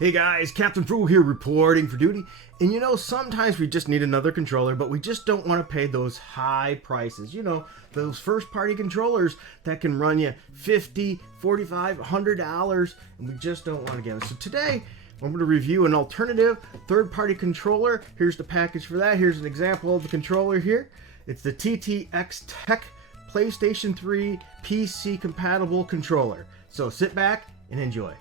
Hey guys, Captain Frugal here reporting for duty. And you know, sometimes we just need another controller, but we just don't want to pay those high prices. You know, those first party controllers that can run you $50, $45, $100, and we just don't want to get them. So today, I'm going to review an alternative third party controller. Here's the package for that. Here's an example of the controller here. It's the TTX Tech PlayStation 3 PC compatible controller. So sit back and enjoy.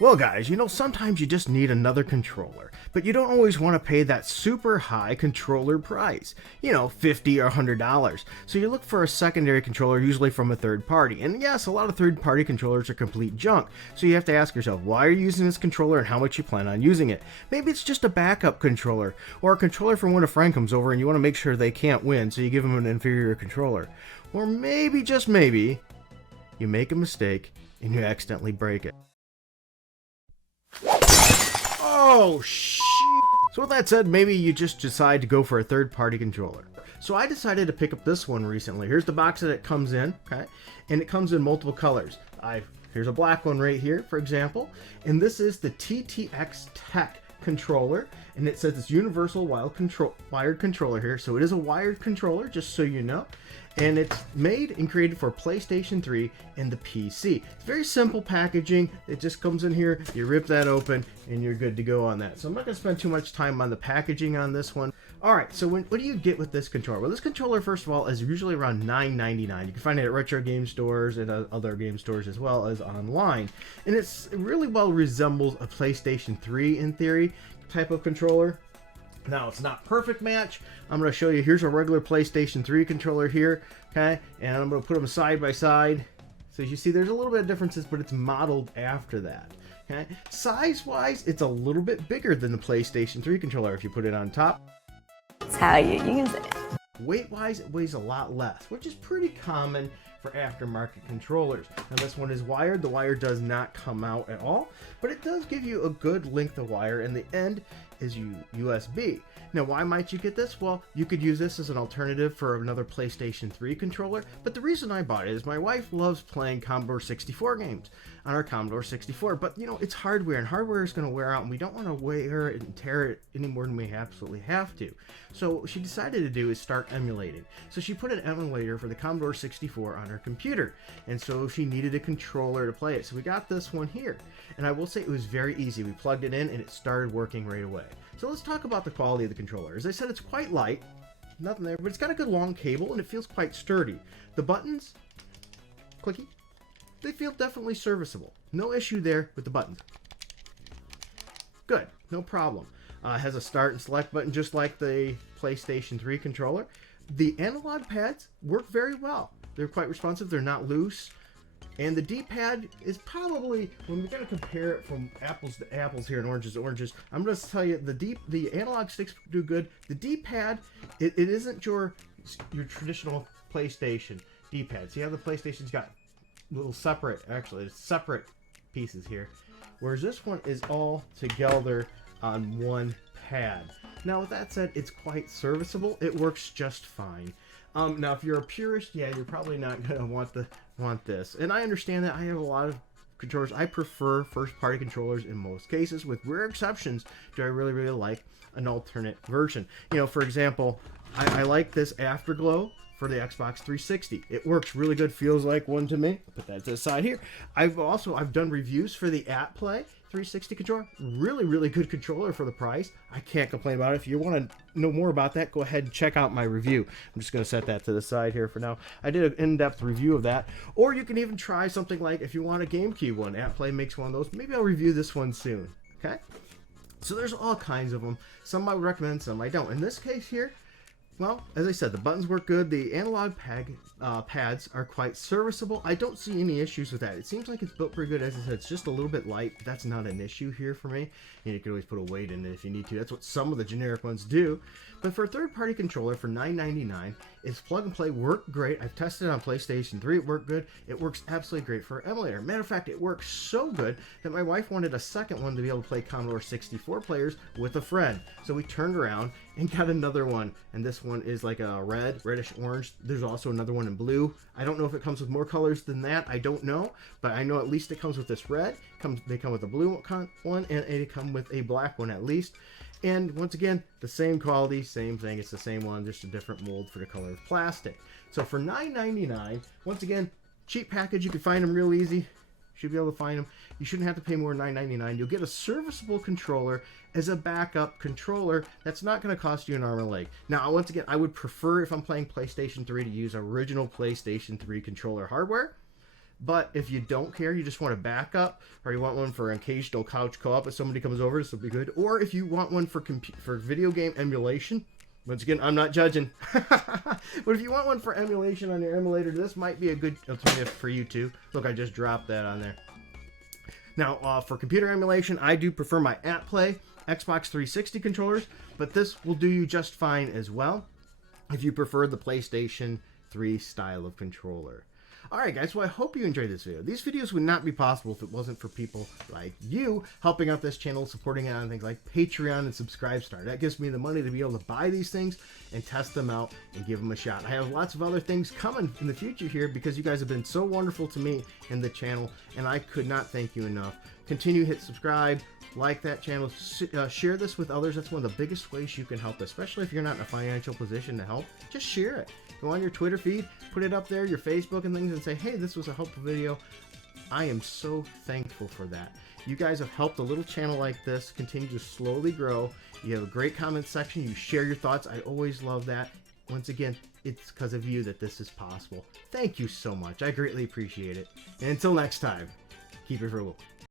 Well guys, you know, sometimes you just need another controller, but you don't always want to pay that super high controller price, you know, $50 or $100. So you look for a secondary controller, usually from a third party. And yes, a lot of third party controllers are complete junk. So you have to ask yourself, why are you using this controller and how much you plan on using it? Maybe it's just a backup controller, or a controller from when a friend comes over and you want to make sure they can't win, so you give them an inferior controller. Or maybe, just maybe, you make a mistake and you accidentally break it. Oh, shit. So with that said, maybe you just decide to go for a third-party controller. So I decided to pick up this one recently. Here's the box that it comes in, okay? And it comes in multiple colors. Here's a black one right here, for example. And this is the TTX Tech controller. And it says it's universal wired controller here. So it is a wired controller, just so you know. And it's made and created for PlayStation 3 and the PC. It's very simple packaging. It just comes in here, you rip that open, and you're good to go on that. So I'm not going to spend too much time on the packaging on this one. Alright, so what do you get with this controller? Well, this controller, first of all, is usually around $9.99. You can find it at retro game stores and other game stores as well as online. And it really well resembles a PlayStation 3, in theory, type of controller. Now, it's not perfect match. I'm going to show you, here's a regular PlayStation 3 controller here, okay? And I'm going to put them side by side. So as you see, there's a little bit of differences, but it's modeled after that, okay? Size-wise, it's a little bit bigger than the PlayStation 3 controller if you put it on top. That's how you use it. Weight-wise, it weighs a lot less, which is pretty common for aftermarket controllers. Now this one is wired. The wire does not come out at all, but it does give you a good length of wire, and the end is USB. Now why might you get this? Well, you could use this as an alternative for another PlayStation 3 controller, but the reason I bought it is my wife loves playing Commodore 64 games on our Commodore 64, but you know, it's hardware, and hardware is going to wear out, and we don't want to wear it and tear it any more than we absolutely have to. So what she decided to do is start emulating. So she put an emulator for the Commodore 64 on her computer, and so she needed a controller to play it. So we got this one here, and I will say it was very easy. We plugged it in and it started working right away. So let's talk about the quality of the controller. As I said, it's quite light, nothing there, but it's got a good long cable and it feels quite sturdy. The buttons, clicky, they feel definitely serviceable. No issue there with the buttons. Good, no problem. It has a start and select button just like the PlayStation 3 controller. The analog pads work very well. They're quite responsive, they're not loose. And the D-pad is probably, when we're going to compare it from apples to apples here and oranges to oranges, I'm going to tell you the analog sticks do good. The D-pad, it isn't your traditional PlayStation D-pad. See how the PlayStation's got little separate pieces here, whereas this one is all together on one pad. Now with that said, it's quite serviceable. It works just fine. Now if you're a purist, yeah, you're probably not gonna want this. And I understand that. I have a lot of controllers. I prefer first-party controllers in most cases. With rare exceptions, do I really like an alternate version. You know, for example, I like this Afterglow for the Xbox 360. It works really good, feels like one to me. I'll put that to the side here. I've done reviews for the AtPlay 360 controller. Really good controller for the price. I can't complain about it. If you want to know more about that, go ahead and check out my review. I'm just going to set that to the side here for now. I did an in-depth review of that. Or you can even try something like, if you want a GameCube one, AtPlay makes one of those. Maybe I'll review this one soon. Okay? So there's all kinds of them. Some I would recommend, some I don't. In this case here, well, as I said, the buttons work good. The analog pads are quite serviceable. I don't see any issues with that. It seems like it's built pretty good. As I said, it's just a little bit light. But that's not an issue here for me. And you can always put a weight in it if you need to. That's what some of the generic ones do. But for a third-party controller for $9.99, it's plug and play, worked great. I've tested it on PlayStation 3. It worked good. It works absolutely great for emulator. Matter of fact, it works so good that my wife wanted a second one to be able to play Commodore 64 players with a friend. So we turned around and got another one, and this one is like a reddish orange. There's also another one in blue. I don't know if it comes with more colors than that. I don't know, but I know at least it comes with this red. They come with a blue one, and they come with a black one at least. And once again, the same quality, same thing. It's the same one, just a different mold for the color of plastic. So for $9.99, once again, cheap package. You can find them real easy. Should be able to find them. You shouldn't have to pay more than $9.99. You'll get a serviceable controller as a backup controller that's not going to cost you an arm and a leg. Now, once again, I would prefer, if I'm playing PlayStation 3, to use original PlayStation 3 controller hardware. But if you don't care, you just want a backup, or you want one for an occasional couch co-op if somebody comes over, this will be good. Or if you want one for video game emulation, once again, I'm not judging. But if you want one for emulation on your emulator, this might be a good alternative for you too. Look, I just dropped that on there. Now, for computer emulation, I do prefer my AtPlay Xbox 360 controllers, but this will do you just fine as well if you prefer the PlayStation 3 style of controller. Alright guys, well I hope you enjoyed this video. These videos would not be possible if it wasn't for people like you helping out this channel, supporting it on things like Patreon and Subscribestar. That gives me the money to be able to buy these things and test them out and give them a shot. I have lots of other things coming in the future here because you guys have been so wonderful to me and the channel, and I could not thank you enough. Continue to hit subscribe, like that channel, share this with others. That's one of the biggest ways you can help, especially if you're not in a financial position to help. Just share it. Go on your Twitter feed, put it up there, your Facebook and things, and say, hey, this was a helpful video. I am so thankful for that. You guys have helped a little channel like this continue to slowly grow. You have a great comment section. You share your thoughts. I always love that. Once again, it's because of you that this is possible. Thank you so much. I greatly appreciate it. And until next time, keep it frugal.